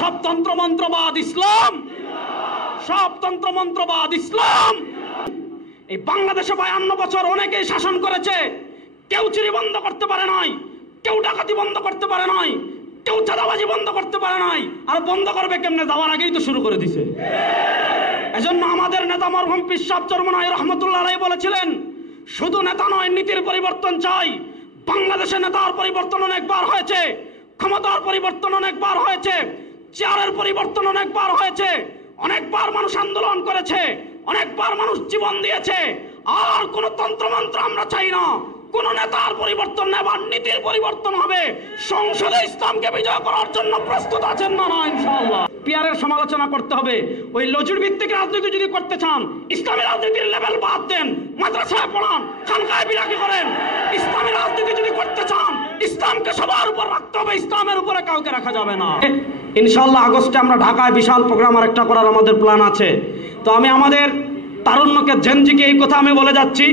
সব তন্ত্রমন্ত্রবাদ ইসলাম, সব তন্ত্রমন্ত্রবাদ ইসলাম। এই বাংলাদেশে 52 বছর অনেকেই শাসন করেছে, কেউ চুরি বন্ধ করতে পারে নাই, কেউ ডাকাতি বন্ধ করতে পারে নাই, কেউ চাঁদাবাজি বন্ধ করতে পারে নাই। আর বন্ধ করবে কেমনে? যাওয়ার আগেই তো শুরু করে দিছে। এজন্য আমাদের নেতা মরহুম পীর সাহেব চরমনাই রহমতুল্লাহ আলাইহি বলেছিলেন, শুধু নেতা নয়, নীতির পরিবর্তন চাই। বাংলাদেশে নেতার পরিবর্তন অনেকবার হয়েছে, ক্ষমতার পরিবর্তন অনেকবার হয়েছে, চেয়ারের পরিবর্তন অনেকবার হয়েছে, অনেকবার মানুষ আন্দোলন করেছে, অনেকবার মানুষ জীবন দিয়েছে। আর কোন তন্ত্রমন্ত্র আমরা চাই না। কোন নেতার পরিবর্তন নেবার নীতির পরিবর্তন হবে। সংসদে ইসলামকে বিজয় করার জন্য প্রস্তুত আছেন না? না, ইনশাআল্লাহ। পিয়ারের সমালোচনা করতে হবে। ওই লজুর ভিত্তিক রাজনীতি যদি করতে চান, ইসলামী রাজনীতির লেভেল বাদ দেন, মাদ্রাসায় পড়ান, খানকায় বিরাকি করেন। ইসলামী রাজনীতি যদি করতে চান, ইসলামকে সবার উপর রাখতে হবে, ইসলামের উপরে কাউকে রাখা যাবে না। ইনশাআল্লাহ আগস্টে আমরা ঢাকায় বিশাল প্রোগ্রাম আরেকটা করার আমাদের প্ল্যান আছে। তো আমি আমাদের তারুণ্যকে, জেনজিকে এই কথা আমি বলে যাচ্ছি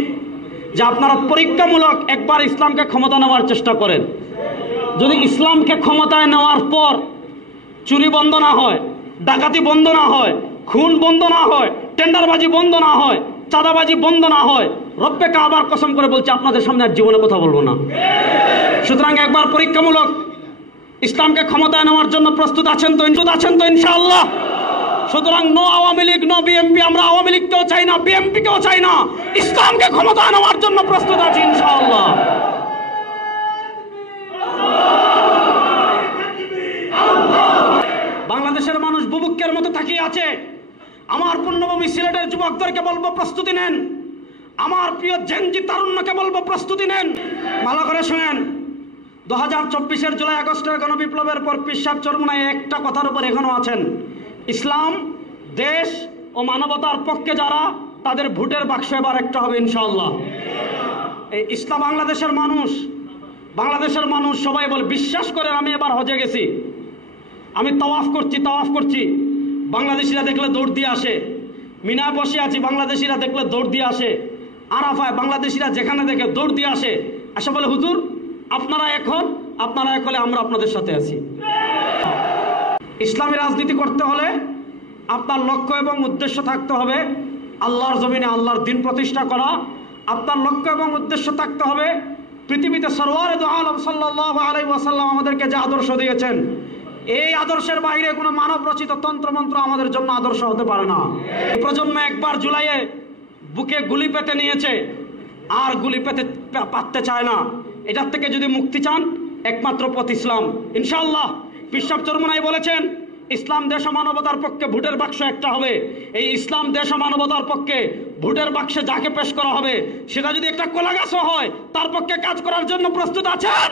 যে আপনারা পরীক্ষামূলক একবার ইসলামকে ক্ষমতা নেওয়ার চেষ্টা করেন। যদি ইসলামকে ক্ষমতায় নেওয়ার পর চুরি বন্ধ না হয়, ডাকাতি বন্ধ না হয়, খুন বন্ধ না হয়, টেন্ডারবাজি বন্ধ না হয়, চাঁদাবাজি বন্ধ না হয়, রব্বে কাবার কসম করে বলছি আপনাদের সামনে আর জীবনে কথা বলবো না। সুতরাং একবার পরীক্ষামূলক ইসলামকে ক্ষমতায় নেওয়ার জন্য প্রস্তুত আছেন তো? ইনশাআল্লাহ। সুতরাং no Awami League, no BNP. আমরা আওয়ামী লীগকেও চাই না, বিএনপিকেও চাই না। ইসলামকে ক্ষমতায় নেওয়ার জন্য প্রস্তুত আছি ইনশাআল্লাহ। বাংলাদেশের মানুষ বুভুক্ষের মতো তাকিয়ে আছে। আমার পুণ্যভূমি সিলেটের যুবকদেরকে বলবো প্রস্তুতি নেন। আমার প্রিয় জেনজি তারুণ্যকে বলবো প্রস্তুতি নেন। ভালো করে শুনেন, 2024-এর জুলাই আগস্টের গণবিপ্লবের পর পীর সাহেব চরমনাই একটা কথার উপর এখনো আছেন, ইসলাম, দেশ ও মানবতার পক্ষে যারা, তাদের ভোটের বাক্স এবার একটা হবে ইনশাআল্লাহ। এই ইসলাম বাংলাদেশের মানুষ সবাই বলে, বিশ্বাস করেন আমি এবার হজে গেছি, আমি তাওয়াফ করছি, বাংলাদেশিরা দেখলে দৌড় দিয়ে আসে। মিনায় বসে আছি, বাংলাদেশিরা দেখলে দৌড় দিয়ে আসে। আরাফায় বাংলাদেশিরা যেখানে দেখে দৌড় দিয়ে আসে, আসে বলে হুজুর আপনারা এক হলে আমরা আপনাদের সাথে আছি। ইসলামী রাজনীতি করতে হলে আপনার লক্ষ্য এবং উদ্দেশ্য থাকতে হবে আল্লাহর জমিনে আল্লাহর দ্বীন প্রতিষ্ঠা করা। আপনার লক্ষ্য এবং উদ্দেশ্য থাকতে হবে পৃথিবীতে সরওয়ারে দু আলম সাল্লাল্লাহু আলাইহি ওয়াসাল্লাম আমাদেরকে যে আদর্শ দিয়েছেন, এই আদর্শের বাইরে কোনো মানব রচিত তন্ত্রমন্ত্র আমাদের জন্য আদর্শ হতে পারে না। প্রজন্ম একবার জুলাইয়ে বুকে গুলি পেতে নিয়েছে, আর গুলি পেতে পারতে চায় না। এটার থেকে যদি মুক্তি চান, একমাত্র পথ ইসলাম ইনশাআল্লাহ। পীর সাহেব চরমনাই বলেছেন, ইসলাম দেশ ও মানবতার পক্ষে ভোটের বাক্স একটা হবে। এই ইসলাম দেশ ও মানবতার পক্ষে ভোটের বাক্সে যাকে পেশ করা হবে, সেটা যদি একটা কলা গাছও হয়, তার পক্ষে কাজ করার জন্য প্রস্তুত আছেন?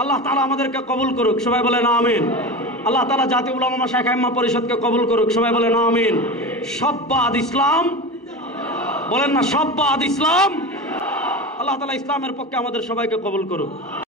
আল্লাহ তাআলা আমাদেরকে কবুল করুক, সবাই বলেন আমিন। আল্লাহ তাআলা জাতীয় উলামা মাশায়েখ আইম্মা পরিষদকে কবুল করুক, সবাই বলেন আমিন। সব বাদ ইসলাম, বলেন না সব বাদ ইসলাম। আল্লাহ তাআলা ইসলামের পক্ষে আমাদের সবাইকে কবুল করুক।